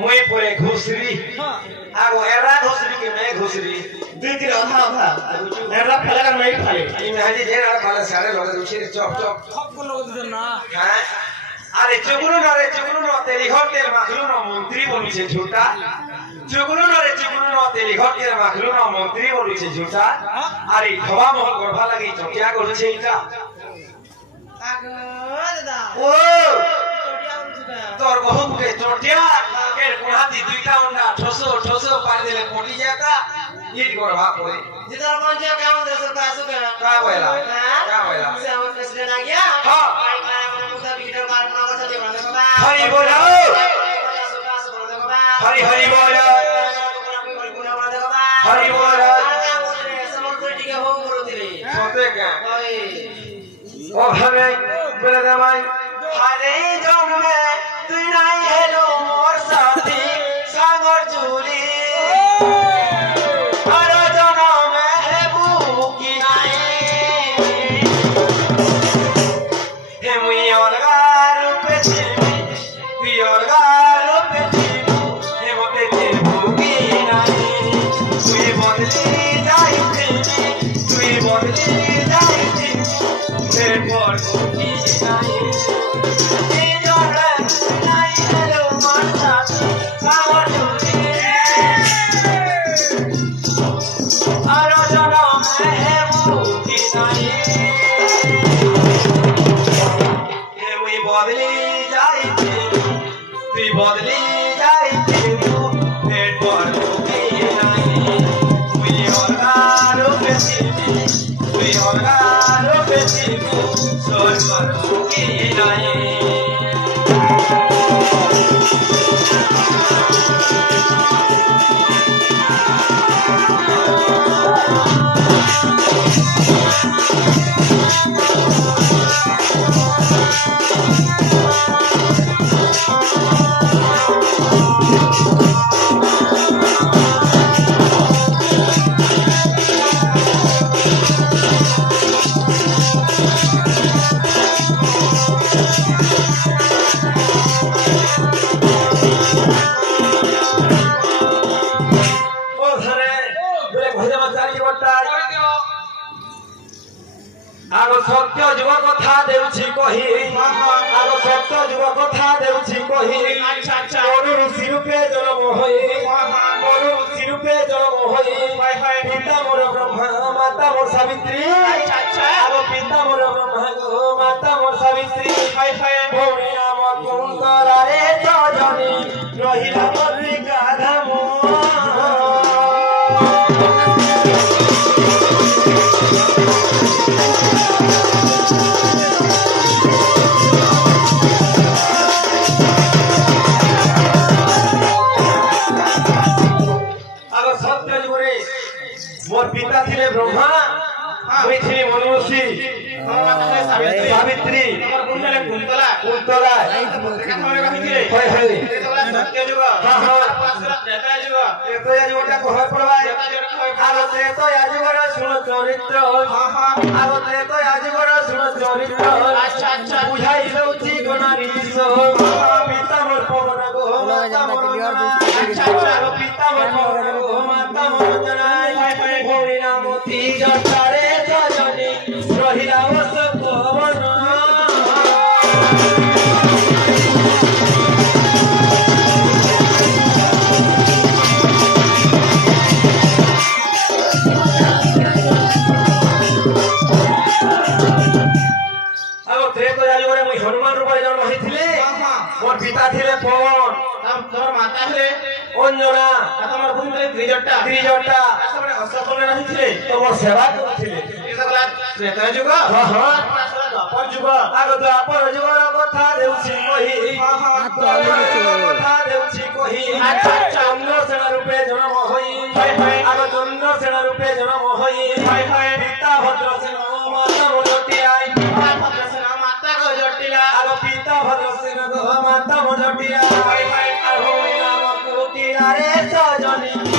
मुई पुरे घुसरी आगो एरा घुसरी के मैं घुसरी दुई तीन अधा अधा एरा फैला कर नहीं फाले इन हाजी जेरा खाला सारे लोग दूसरे चौक चौक खप को लोग दे ना हां अरे चुगुलो न तेरी घर तेल माखलू न मंत्री बोलू छे झूठा चुगुलो न तेरी घर तेल माखलू न मंत्री बोलू छे झूठा अरे धवा महल गरभा लगी चकिया करू छे इटा आगो दादा ओ चोटिया उठुदा तोर बहु के चोटिया के कोहाती दुईटा अंडा ठोसो पार देले कोटी जाता ईट गरभा पड़े जिधर पहुंचे काम दे सकता है सुबह का बोला से हम प्रेसिडेंट आ गया हां हरि बोलो हरि हरि बोलो हरि बोलो सोते क्या ओ हरे बोले दे भाई हरे जन्म में तू नहीं हेलो मोर साथी सागर जुली हरे जन्म में है बुकी नहीं हे मुई अलगा रूप से तू अलगा रूप से हे मोते ते बुकी नहीं तू बदली जाई तू बदली जाई तेरे पर बुकी नहीं ये जोड़ा नहीं हेलो मारता सावर जुली हरे जन्म में है बुकी नहीं बदली जाइते तुई बदली जाइते पेट पर दुखी नहीं तुई अलगारो बेसी सोच पर दुखी नहीं आगो सत्य जुग कथा देउछि कहि आगो सत्य जुग कथा देउछि कहि मनु ऋषि रूपे जन्म होई मनु ऋषि रूपे जन्म होई पिता मोर ब्रह्मा माता मोर सावित्री आगो पिता मोर ब्रह्मा गो माता मोर सावित्री भौणी नाम कुंतला रे सजनी रहिला मल्लिका धाम मोर पिता थिले ब्रह्मा मुई थिली मनु ऋषि सावित्री कुंतला सत्य जुग हां त्रेता जुगटा कहय पड़बा आगो त्रेता जुगर सुन चरित्र आगो त्रेता जुगर सुन चरित्र अच्छा बुझाई लउची गणारीश पिता मोर पवन गो माता मोर अच्छा पिता मोर पवन गो माता मोर जनाई भौणी नाम ती जटारे सजनी रहिला वस पवन हनुमान रूप जन्म होइथिले मोर पिता थिले पवन तोर माता थिले अंजना तमर भूमि त्रिजटा सबरे असफल रहिथिले तो मोर सेवा करथिले एतला त्रेता जुग हां द्वापर जुग आगो द्वापर जुगर कथा देउछि कहि कथा देउछि कहि अच्छा चंद्र सेना रूपे जन्म होई आगो चंद्र सेना रूपे जन्म होई पिता भद्र सेना माता मोजटिया भद्र सेना माता को जटिला आगो पिता भद्र सेना गो माता मोजटिया भौणी नाम कुंतला रे सजनी